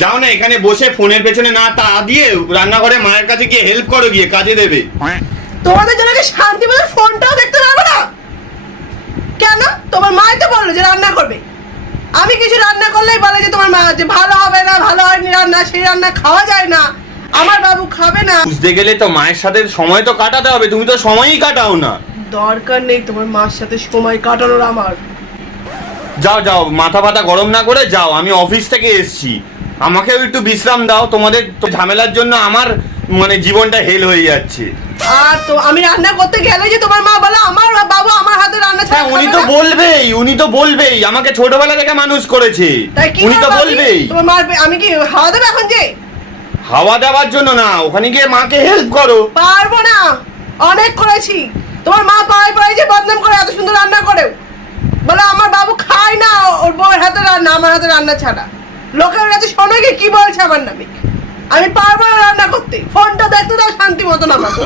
যাও না, এখানে বসে ফোনের পেছনে না তা দিয়ে রান্নাঘরে মায়ের কাছে গিয়ে হেল্প করো, গিয়ে কাজে দেবে। তোমাদের জন্য কি শান্তি মতো ফোনটাও দেখতে পারবো না? কেন? তোমার মাই তো বললো যে রান্না করবে। আমি কিছু রান্না করলেই বলে যে তোমার মা যে ভালো হবে না, ভালো হয়নি রান্না, সেই রান্না খাওয়া যায় না, আমার বাবু খাবে না। বুঝতে গেলে তো মায়ের সাথে সময় তো কাটাতে হবে, তুমি তো সময়ই কাটাও না। দরকার নেই তোমার মার সাথে সময় কাটানোর আমার। যাও যাও, মাথা ফাতা গরম না করে যাও, আমি অফিস থেকে এসছি, আমাকেও একটু বিশ্রাম দাও। তোমাদের তো ঝামেলার জন্য আমার মানে জীবনটা হেল হয়ে যাচ্ছে। আর তো আমি রান্না করতে গেলে যে তোমার মা বলে আমার বাবু আমার হাতে রান্না ছাড়া খাবে না। উনি তো বলবেই, আমাকে ছোটবেলা থেকে মানুষ করেছে, উনি তো বলবেই। তোমার মার আমি কি হাওয়া দেবো এখন? যে হাওয়া দেওয়ার জন্য না, ওখানে গিয়ে মাকে হেল্প করো। পারবো না, অনেক করেছি। তোমার মা পায়ে পায়ে যে বদনাম করে এত সুন্দর রান্না করেও বলে আমার বাবু খায় না ওর বউয়ের হাতে রান্না, আমার হাতে রান্না ছাড়া। লোকের কাছে শোনো কি কি বলছে আমার নামে। আমি পারবো না রান্না করতে, ফোনটা দেখতে দাও শান্তি মতন আমাকে।